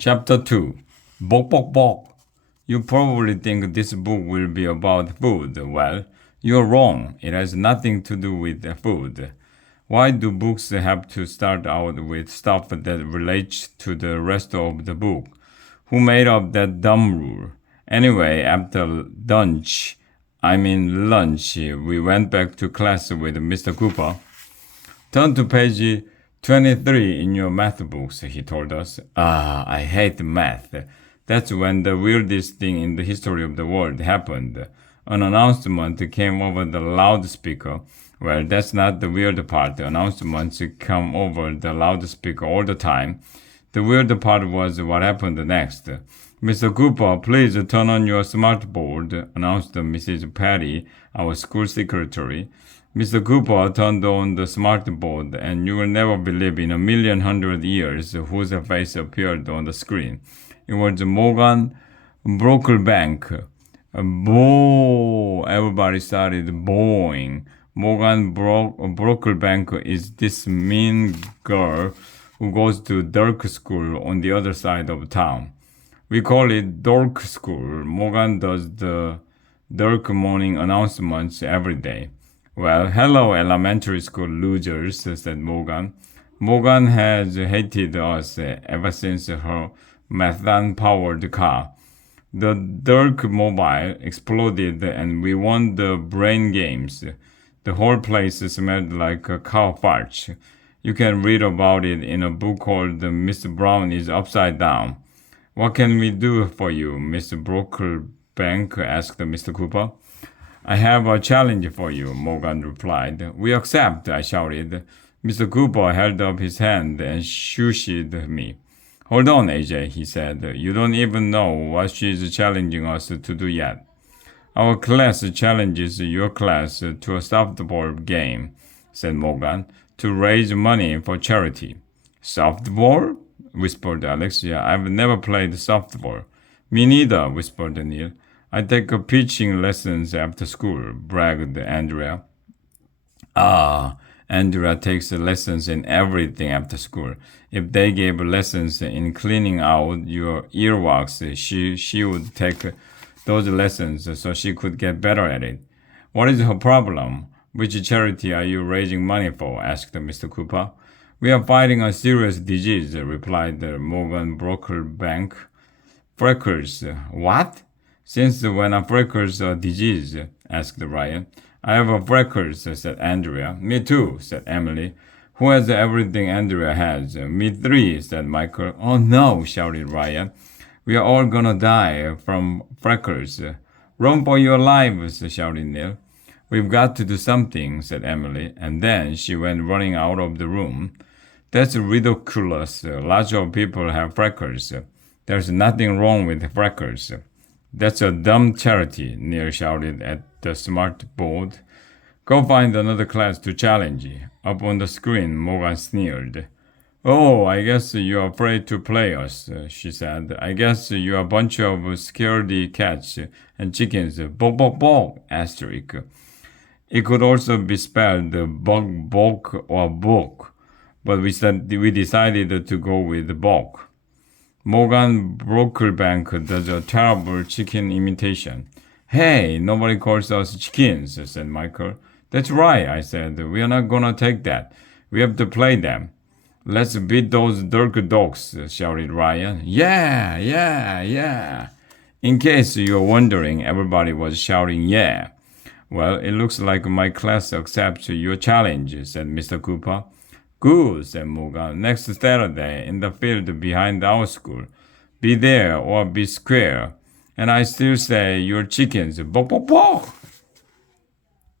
Chapter 2 Bok Bok Bok. You probably think this book will be about food. Well, you're wrong. It has nothing to do with food. Why do books have to start out with stuff that relates to the rest of the book? Who made up that dumb rule? Anyway, after lunch, we went back to class with Mr. Cooper. Turn to page 23 in your math books, he told us. I hate math. That's when the weirdest thing in the history of the world happened. An announcement came over the loudspeaker. Well, that's not the weird part. Announcements come over the loudspeaker all the time. The weird part was what happened next. Mr. Cooper, please turn on your smart board, announced Mrs. Patty, our school secretary. Mr. Cooper turned on the smart board, and you will never believe in 1,100,000 years whose face appeared on the screen. It was Morgan Brocklebank. Boo! Everybody started booing. Morgan Brocklebank is this mean girl who goes to Dirk School on the other side of town. We call it Dork School. Morgan does the Dirk morning announcements every day. Well, hello, elementary school losers, said Morgan. Morgan has hated us ever since her methane-powered car. The Dirk Mobile exploded and we won the brain games. The whole place smelled like a cow fart. You can read about it in a book called Miss Brown is Upside Down. What can we do for you, Miss Brocklebank? Asked Mr. Cooper. I have a challenge for you, Morgan replied. We accept, I shouted. Mr. Cooper held up his hand and shushed me. Hold on, AJ, he said. You don't even know what she's challenging us to do yet. Our class challenges your class to a softball game, said Morgan, to raise money for charity. Softball? Whispered Alexia. I've never played softball. Me neither, whispered Neil. I take pitching lessons after school, bragged Andrea. Andrea takes lessons in everything after school. If they gave lessons in cleaning out your earwax, she would take those lessons so she could get better at it. What is her problem? Which charity are you raising money for? Asked Mr. Cooper. We are fighting a serious disease, replied Morgan Brocklebank. Freckles. What? Since when are freckles a disease? Asked Ryan. I have a freckles, said Andrea. Me too, said Emily. Who has everything Andrea has? Me three, said Michael. Oh no, shouted Ryan. We are all gonna die from freckles. Run for your lives, shouted Neil. We've got to do something, said Emily, and then she went running out of the room. That's ridiculous. Lots of people have freckles. There's nothing wrong with freckles. That's a dumb charity, Neil shouted at the smart board. Go find another class to challenge. Up on the screen, Morgan sneered. Oh, I guess you're afraid to play us, she said. I guess you're a bunch of scaredy cats and chickens. Bok, bok, bok, asterisk. It could also be spelled bug, bok, or book, but we decided to go with bok. Morgan Brocklebank does a terrible chicken imitation. Hey, nobody calls us chickens, said Michael. That's right, I said. We are not gonna take that. We have to play them. Let's beat those Dirk dogs, shouted Ryan. Yeah, yeah, yeah. In case you're wondering, everybody was shouting yeah. Well, it looks like my class accepts your challenge, said Mr. Cooper. Good, said Morgan. Next Saturday, in the field behind our school. Be there or be square. And I still say you're chickens. Bok, bok, bok.